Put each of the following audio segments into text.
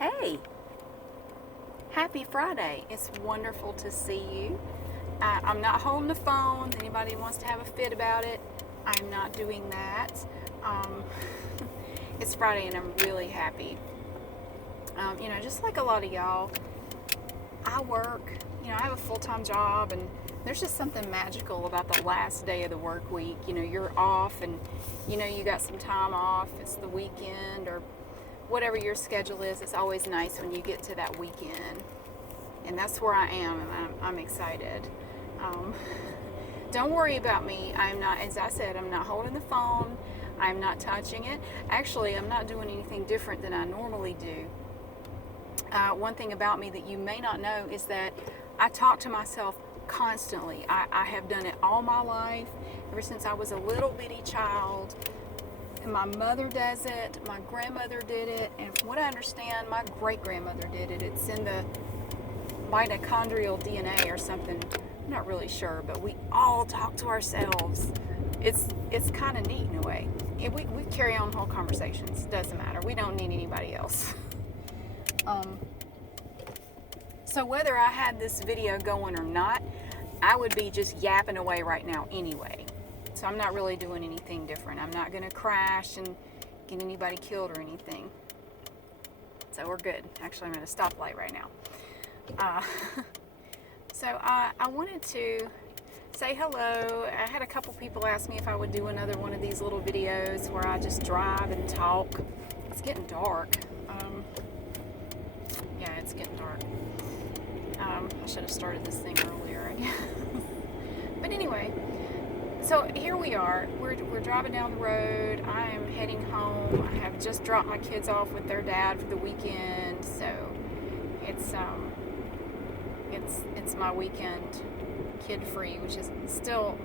Hey, happy Friday. It's wonderful to see you. I'm not holding the phone. Anybody wants to have a fit about it, I'm not doing that. Um, it's Friday and I'm really happy. Just like a lot of y'all, I work, I have a full-time job, and there's just something magical about the last day of the work week. You're off and, you got some time off. It's the weekend or whatever your schedule is. It's always nice when you get to that weekend. And that's where I am, and I'm excited. Don't worry about me. I'm not, as I said, I'm not holding the phone. I'm not touching it. Actually, I'm not doing anything different than I normally do. One thing about me that you may not know is that I talk to myself constantly. I have done it all my life, ever since I was a little bitty child. And my mother does it, my grandmother did it, and from what I understand, my great-grandmother did it. It's in the mitochondrial DNA or something. I'm not really sure, but we all talk to ourselves. It's kind of neat in a way. We carry on whole conversations. Doesn't matter. We don't need anybody else. So whether I had this video going or not, I would be just yapping away right now anyway. So I'm not really doing anything different. I'm not going to crash and get anybody killed or anything. So we're good. Actually, I'm at a stoplight right now. I wanted to say hello. I had a couple people ask me if I would do another one of these little videos where I just drive and talk. It's getting dark. Yeah, it's getting dark. I should have started this thing earlier, I guess. But anyway, so here we are. We're driving down the road. I am heading home. I have just dropped my kids off with their dad for the weekend, so it's my weekend kid-free, which is still,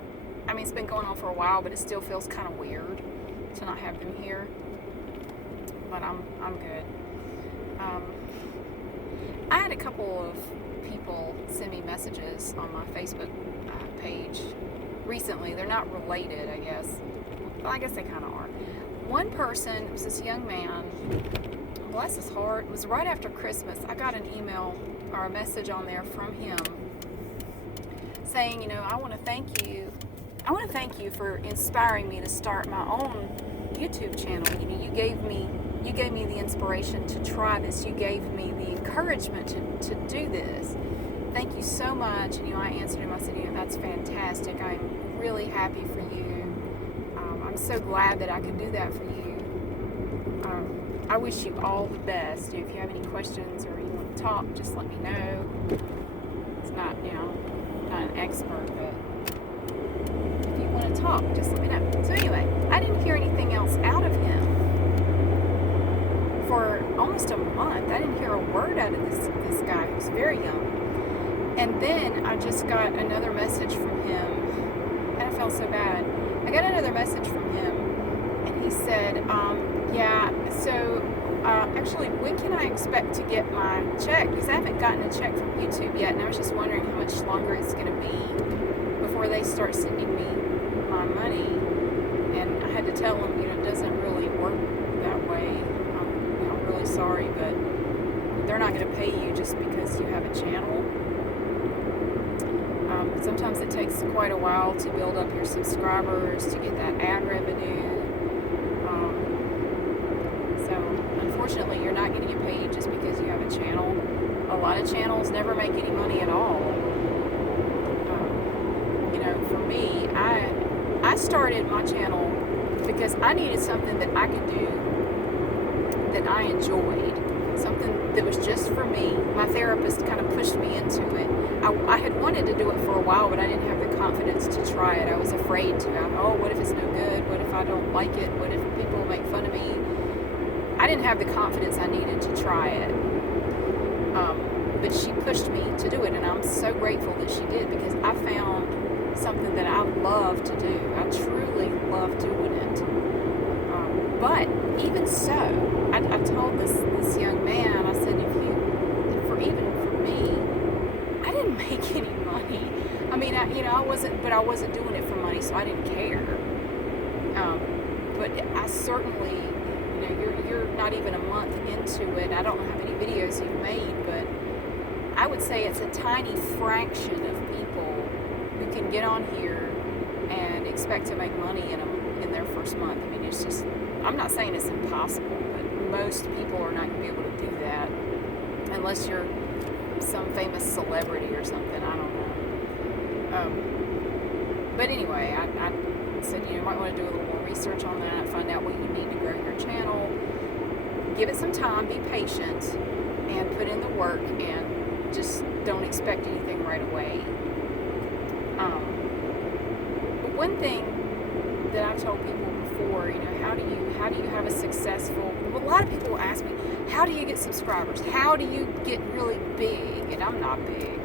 it's been going on for a while, but it still feels kind of weird to not have them here. But I'm good. I had a couple of people send me messages on my Facebook page recently. They're not related, I guess. Well, I guess they kind of are. One person, it was this young man, bless his heart, it was right after Christmas. I got an email or a message on there from him saying, I want to thank you. I want to thank you for inspiring me to start my own YouTube channel. You gave me the inspiration to try this. You gave me the encouragement to do this. Thank you so much. And I answered him. I said, that's fantastic. I'm really happy for you. I'm so glad that I could do that for you. I wish you all the best. If you have any questions or you want to talk, just let me know. It's not, not an expert, but if you want to talk, just let me know. So anyway, I didn't hear anything else out of him for almost a month. I didn't hear a word out of this guy who's very young. And then I just got another message from him, and I felt so bad. I got another message from him, and he said, actually, when can I expect to get my check? Because I haven't gotten a check from YouTube yet, and I was just wondering how much longer it's going to be before they start sending me my money. And I had to tell them, it doesn't really work that way. I'm really sorry, but they're not going to pay you just because you have a channel. Sometimes it takes quite a while to build up your subscribers, to get that ad revenue. So unfortunately, you're not going to get paid just because you have a channel. A lot of channels never make any money at all. For me, I started my channel because I needed something that I could do that I enjoyed. Something that was just for me. My therapist kind of pushed me into it. I had wanted to do it for a while, but I didn't have the confidence to try it. I was afraid to. What if it's no good? What if I don't like it? What if people make fun of me? I didn't have the confidence I needed to try it. But she pushed me to do it, and I'm so grateful that she did, because I found something that I love to do. I truly love doing it. But even so, I told this young man, I said, even for me, I didn't make any money. I wasn't doing it for money, so I didn't care. But I certainly, you're not even a month into it. I don't know how many videos videos you've made, but I would say it's a tiny fraction of people who can get on here and expect to make money in their first month. I mean, it's just, I'm not saying it's impossible, but most people are not going to be able to do that unless you're some famous celebrity or something. I don't know. But anyway, I said, you might want to do a little more research on that, find out what you need to grow your channel. Give it some time, be patient, and put in the work, and just don't expect anything right away. But one thing that I've told people before, how do you have a successful, well, a lot of people will ask me, how do you get subscribers? How do you get really big? And I'm not big,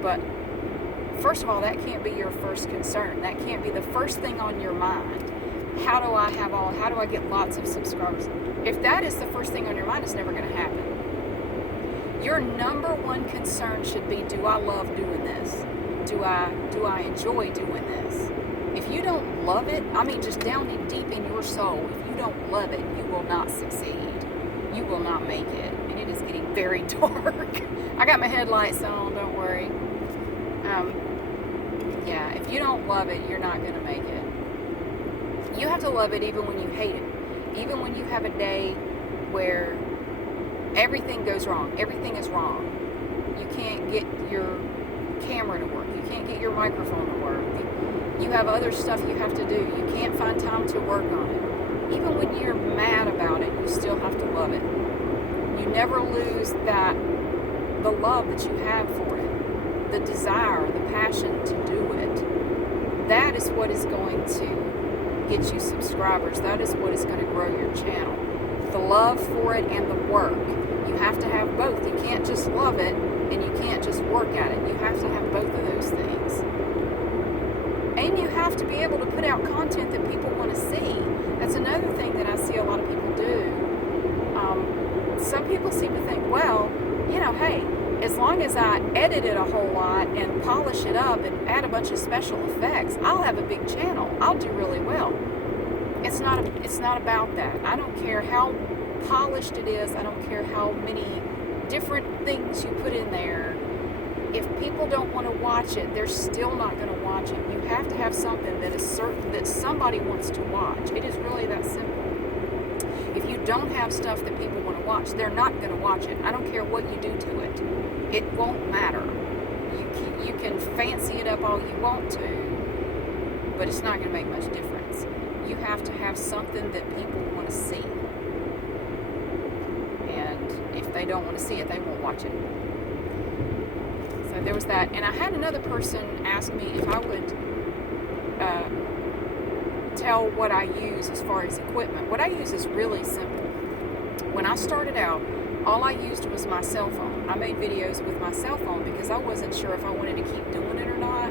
but first of all, that can't be your first concern. That can't be the first thing on your mind. How do I get lots of subscribers? If that is the first thing on your mind, it's never going to happen. Your number one concern should be, do I love doing this? Do I enjoy doing this? If you don't love it, I mean just down deep in your soul, if you don't love it, you will not succeed. You will not make it. And it is getting very dark. I got my headlights on, don't worry. Yeah, if you don't love it, you're not going to make it. You have to love it even when you hate it. Even when you have a day where everything goes wrong. Everything is wrong. You can't get your camera to work. You can't get your microphone to work. You have other stuff you have to do. You can't find time to work on it. Even when you're mad about it, you still have to love it. You never lose the love that you have for it. The desire, the passion to do it. That is what is going to get you subscribers. That is what is going to grow your channel. The love for it and the work. You have to have both. You can't just love it and you can't just work at it. You have to have both of those things. And you have to be able to put out content that people want to see. That's another thing that I see a lot of people do. Some people seem to think, well, hey, as long as I edit it a whole lot and polish it up and add a bunch of special effects, I'll have a big channel. I'll do really well. It's not about that. I don't care how polished it is. I don't care how many different things you put in there. If people don't want to watch it, they're still not going to watch it. You have to have something that is certain that somebody wants to watch. It is really that simple. If you don't have stuff that people want to watch, they're not going to watch it. I don't care what you do to it. It won't matter. You can fancy it up all you want to, but it's not going to make much difference. You have to have something that people want to see. And if they don't want to see it, they won't watch it. So there was that. And I had another person ask me if I would tell what I use as far as equipment. What I use is really simple. When I started out, all I used was my cell phone. I made videos with my cell phone because I wasn't sure if I wanted to keep doing it or not.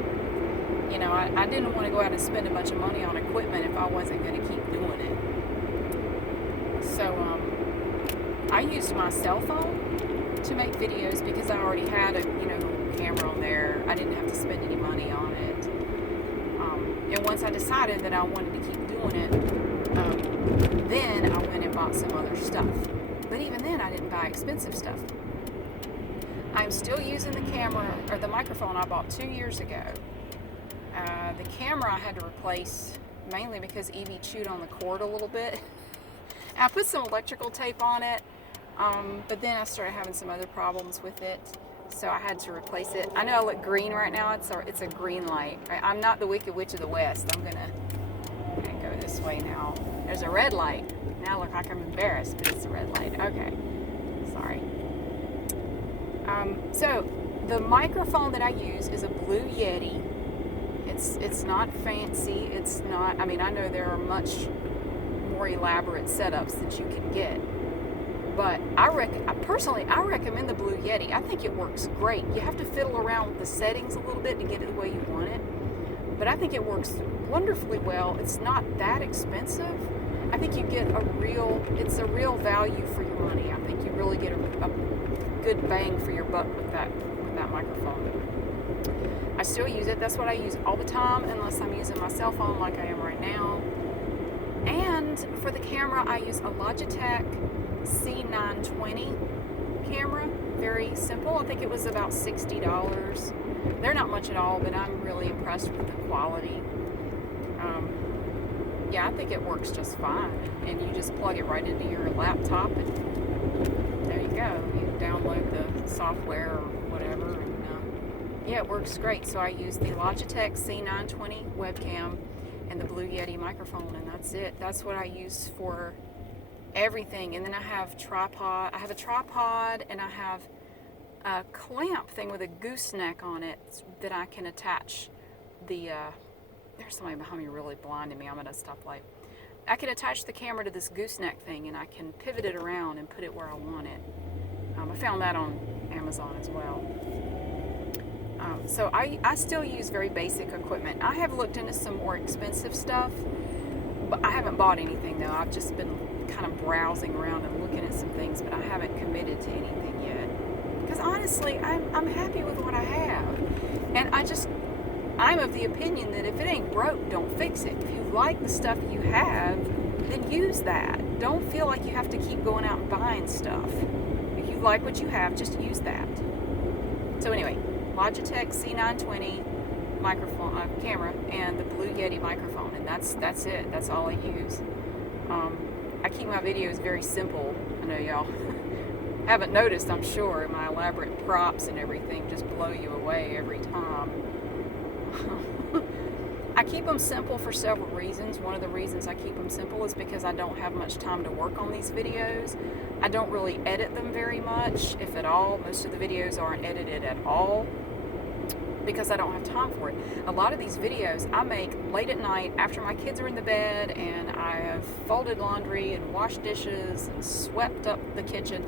I didn't want to go out and spend a bunch of money on equipment if I wasn't going to keep doing it. So I used my cell phone to make videos because I already had a camera on there. I didn't have to spend any money on it. And once I decided that I wanted to keep doing it, then I went and bought some other stuff. But even then, I didn't buy expensive stuff. I'm still using the camera, or the microphone I bought 2 years ago. The camera I had to replace mainly because Evie chewed on the cord a little bit. I put some electrical tape on it, but then I started having some other problems with it. So I had to replace it. I know I look green right now. It's a green light. I'm not the Wicked Witch of the West. I'm gonna go this way now. There's a red light. Now I look like I'm embarrassed, but it's a red light. Okay, sorry. So the microphone that I use is a Blue Yeti. It's not fancy. It's not. I mean, I know there are much more elaborate setups that you can get. But I recommend the Blue Yeti. I think it works great. You have to fiddle around with the settings a little bit to get it the way you want it. But I think it works wonderfully well. It's not that expensive. I think you get it's a real value for your money. I think you really get a good bang for your buck with that microphone. I still use it. That's what I use all the time, unless I'm using my cell phone like I am right now. And for the camera, I use a Logitech C920. camera, very simple. I think it was about $60. They're not much at all, but I'm really impressed with the quality. Yeah, I think it works just fine. And you just plug it right into your laptop, and there you go. You download the software or whatever, and yeah, it works great. So I use the Logitech C920 webcam and the Blue Yeti microphone, and that's it. That's what I use for everything. And then I have tripod. I have a tripod, and I have a clamp thing with a gooseneck on it that I can attach the there's somebody behind me really blinding me. I'm at a stoplight. I can attach the camera to this gooseneck thing, and I can pivot it around and put it where I want it. I found that on Amazon as well. So I still use very basic equipment. I have looked into some more expensive stuff, but I haven't bought anything though. I've just been kind of browsing around and looking at some things, but I haven't committed to anything yet. Because honestly, I'm happy with what I have. And I'm of the opinion that if it ain't broke, don't fix it. If you like the stuff you have, then use that. Don't feel like you have to keep going out and buying stuff. If you like what you have, just use that. So anyway, Logitech C920 microphone, camera, and the Blue Yeti microphone, and that's it. That's all I use. I keep my videos very simple. I know y'all haven't noticed, I'm sure. My elaborate props and everything just blow you away every time. I keep them simple for several reasons. One of the reasons I keep them simple is because I don't have much time to work on these videos. I don't really edit them very much, if at all. Most of the videos aren't edited at all because I don't have time for it. A lot of these videos I make late at night after my kids are in the bed and I have folded laundry and washed dishes and swept up the kitchen.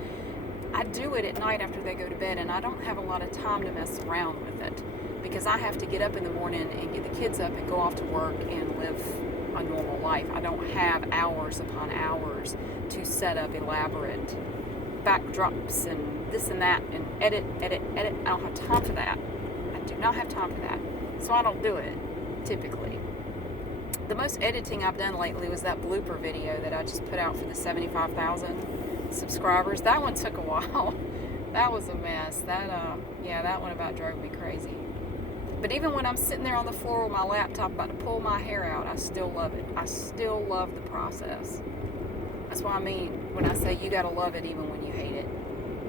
I do it at night after they go to bed, and I don't have a lot of time to mess around with it because I have to get up in the morning and get the kids up and go off to work and live a normal life. I don't have hours upon hours to set up elaborate backdrops and this and that and edit. I don't have time for that. I do not have time for that. So I don't do it, typically. The most editing I've done lately was that blooper video that I just put out for the 75,000 subscribers. That one took a while. That was a mess. That one about drove me crazy. But even when I'm sitting there on the floor with my laptop about to pull my hair out, I still love it. I still love the process. That's what I mean when I say you gotta love it even when you hate it.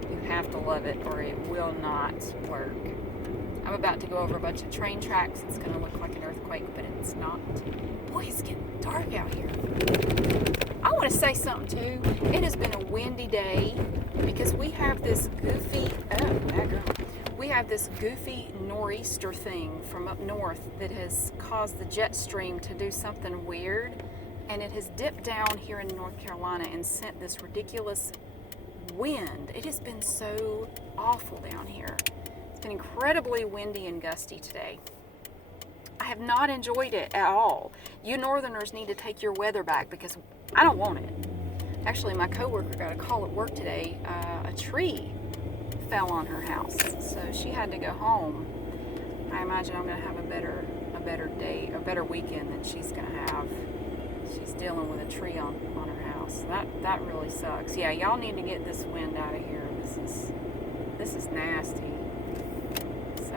You have to love it or it will not work. I'm about to go over a bunch of train tracks. It's gonna look like an earthquake, but it's not. Boy, it's getting dark out here. I want to say something too. It has been a windy day because we have this goofy, nor'easter thing from up north that has caused the jet stream to do something weird, and it has dipped down here in North Carolina and sent this ridiculous wind. It has been so awful down here. It's been incredibly windy and gusty today. I have not enjoyed it at all. You northerners need to take your weather back because I don't want it. Actually, my coworker got a call at work today. A tree fell on her house, so she had to go home. I imagine I'm going to have a better day, a better weekend than she's going to have. She's dealing with a tree on her house. That really sucks. Yeah, y'all need to get this wind out of here. This is nasty. So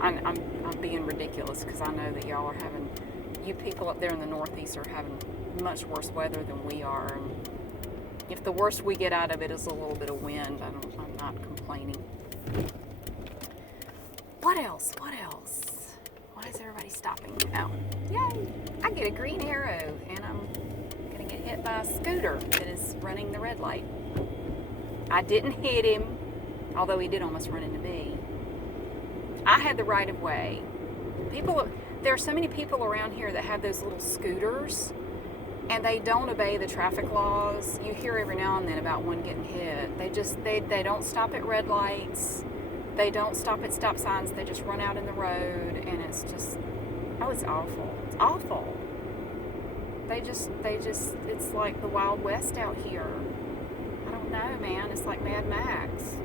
I'm being ridiculous because I know that y'all are having, you people up there in the Northeast are having much worse weather than we are. And if the worst we get out of it is a little bit of wind, I'm not complaining. What else? Why is everybody stopping? Oh, yay! I get a green arrow, and I'm gonna get hit by a scooter that is running the red light. I didn't hit him, although he did almost run into me. I had the right of way. There are so many people around here that have those little scooters, and they don't obey the traffic laws. You hear every now and then about one getting hit. They don't stop at red lights. They don't stop at stop signs. They just run out in the road, and it's just, it's awful. It's awful. It's like the Wild West out here. I don't know, man. It's like Mad Max.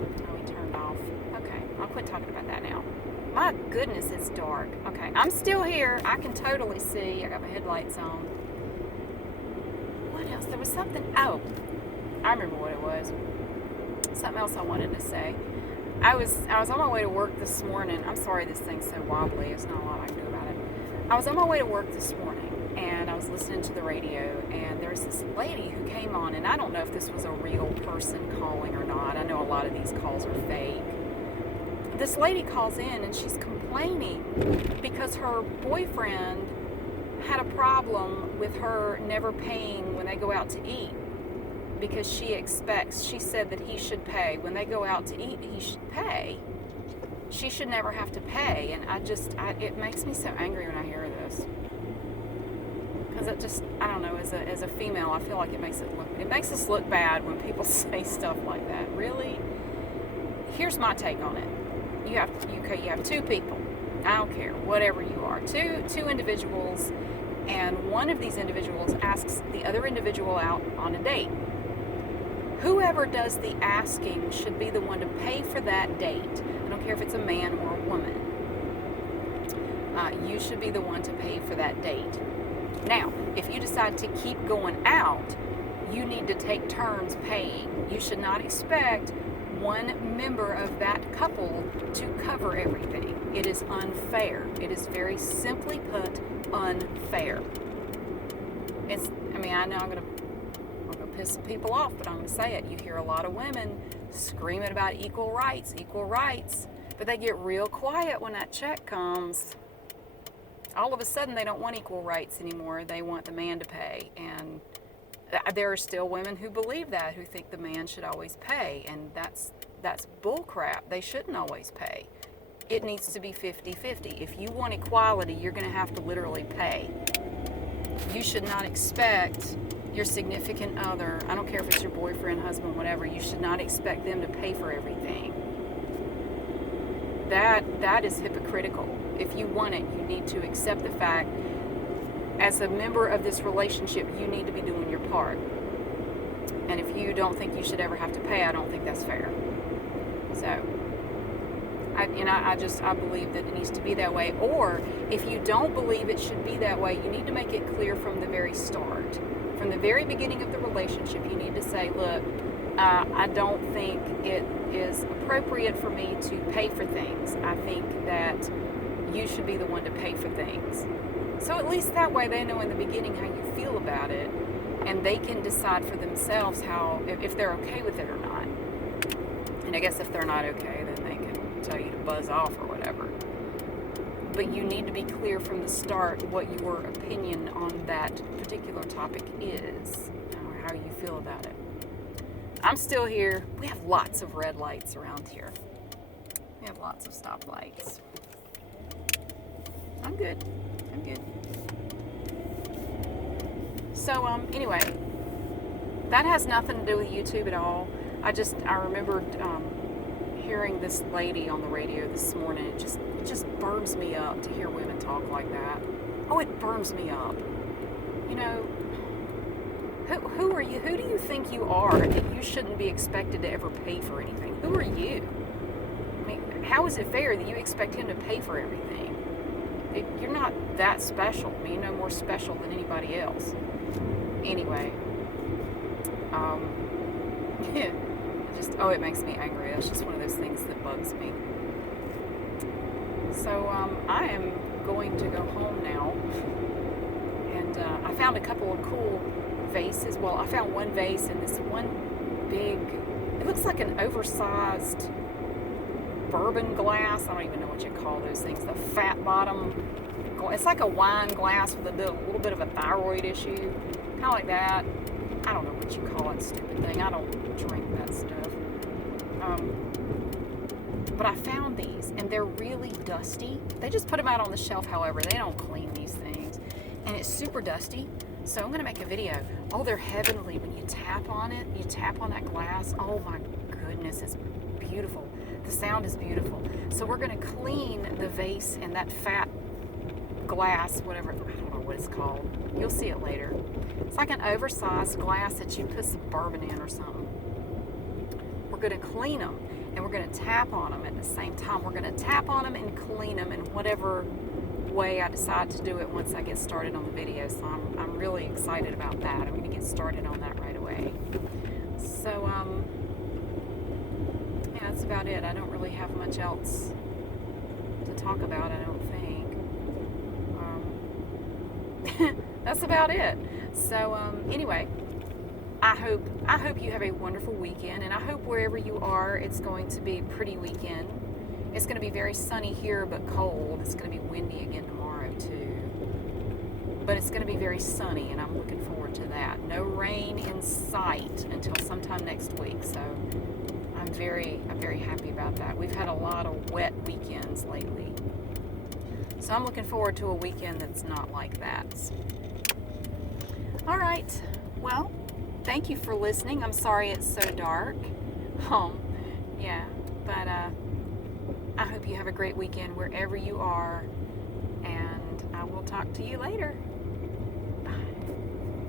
Oh, he turned off. Okay, I'll quit talking about that now. My goodness, it's dark. Okay, I'm still here. I can totally see. I got my headlights on. What else? There was something. Oh, I remember what it was. something else I wanted to say. I was on my way to work this morning. I'm sorry this thing's so wobbly. There's not a lot I can do about it. I was on my way to work this morning, and I was listening to the radio, and there's this lady who came on, and I don't know if this was a real person calling or not. I know a lot of these calls are fake. This lady calls in, and she's complaining because her boyfriend had a problem with her never paying when they go out to eat, because she said that he should pay. When they go out to eat, he should pay. She should never have to pay. And it makes me so angry when I hear this. Because I don't know, as a female, I feel like it makes us look bad when people say stuff like that. Really? Here's my take on it. You have two people. I don't care, whatever you are. Two individuals, and one of these individuals asks the other individual out on a date. Whoever does the asking should be the one to pay for that date. I don't care if it's a man or a woman. You should be the one to pay for that date. Now, if you decide to keep going out, you need to take turns paying. You should not expect one member of that couple to cover everything. It is unfair. It is very simply put, unfair. I know I'm going to piss some people off, but I'm going to say it. You hear a lot of women screaming about equal rights, but they get real quiet when that check comes. All of a sudden, they don't want equal rights anymore. They want the man to pay. And there are still women who believe that, who think the man should always pay. And that's bull crap. They shouldn't always pay. It needs to be 50-50. If you want equality, you're going to have to literally pay. You should not expect your significant other, I don't care if it's your boyfriend, husband, whatever, you should not expect them to pay for everything. That is hypocritical. If you want it, you need to accept the fact, as a member of this relationship, you need to be doing your part. And if you don't think you should ever have to pay, I don't think that's fair. So, I believe that it needs to be that way. Or, if you don't believe it should be that way, you need to make it clear from the very start. From the very beginning of the relationship, you need to say, look, I don't think it is appropriate for me to pay for things. I think that you should be the one to pay for things. So at least that way they know in the beginning how you feel about it, and they can decide for themselves if they're okay with it or not. And I guess if they're not okay, then they can tell you to buzz off or whatever. But you need to be clear from the start what your opinion on that particular topic is, or how you feel about it. I'm still here. We have lots of red lights around here. We have lots of stoplights. I'm good. So, anyway, that has nothing to do with YouTube at all. I remembered hearing this lady on the radio this morning. It just burns me up to hear women talk like that. Oh, it burns me up. You know, who are you? Who do you think you are that you shouldn't be expected to ever pay for anything? Who are you? I mean, how is it fair that you expect him to pay for everything? You're not that special. I mean, you're no more special than anybody else. Anyway, it makes me angry. It's just one of those things that bugs me. So, I am going to go home now, and I found a couple of cool vases. Well, I found one vase and this one big, it looks like an oversized bourbon glass. I don't even know what you call those things. The fat bottom. It's like a wine glass with a little bit of a thyroid issue. Kind of like that. I don't know what you call it, stupid thing. I don't drink that stuff. But I found these, and they're really dusty. They just put them out on the shelf, however. They don't clean these things. And it's super dusty. So I'm going to make a video. Oh, they're heavenly. When you tap on it, you tap on that glass. Oh my goodness, it's beautiful. The sound is beautiful. So we're going to clean the vase and that fat glass, whatever, I don't know what it's called. You'll see it later. It's like an oversized glass that you put some bourbon in or something. We're going to clean them, and we're going to tap on them at the same time. We're going to tap on them and clean them in whatever way I decide to do it once I get started on the video. So I'm really excited about that. I'm going to get started on that right away. So that's about it. I don't really have much else to talk about, I don't think. That's about it. So anyway, I hope you have a wonderful weekend, and I hope wherever you are, it's going to be a pretty weekend. It's going to be very sunny here, but cold. It's going to be windy again tomorrow too. But it's going to be very sunny, and I'm looking forward to that. No rain in sight until sometime next week. So I'm very happy about that. We've had a lot of wet weekends lately. So I'm looking forward to a weekend that's not like that. All right. Well, thank you for listening. I'm sorry it's so dark. Yeah, but I hope you have a great weekend wherever you are, and I will talk to you later.